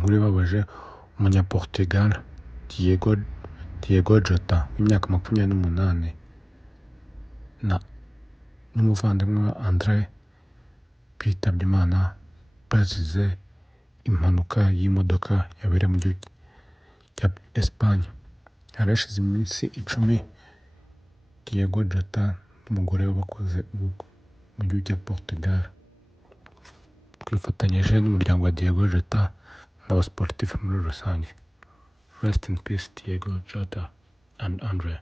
inkuru ibabaje umunyaportugal Diego Jota w'imyaka 28 n'umuvandimwe we André bitabye Imana bazize impanuka y'imodoka yabereye mu gihugu cya Espagne. Hari hashize iminsi 10 Diego Jota n'umugore we bakoze ubukwe mu gihugu cya Portugal. Twifatanyije n'umuryango wa Diego Jota n'abasportif muri rusange. Rest in peace Diego Jota and Andre.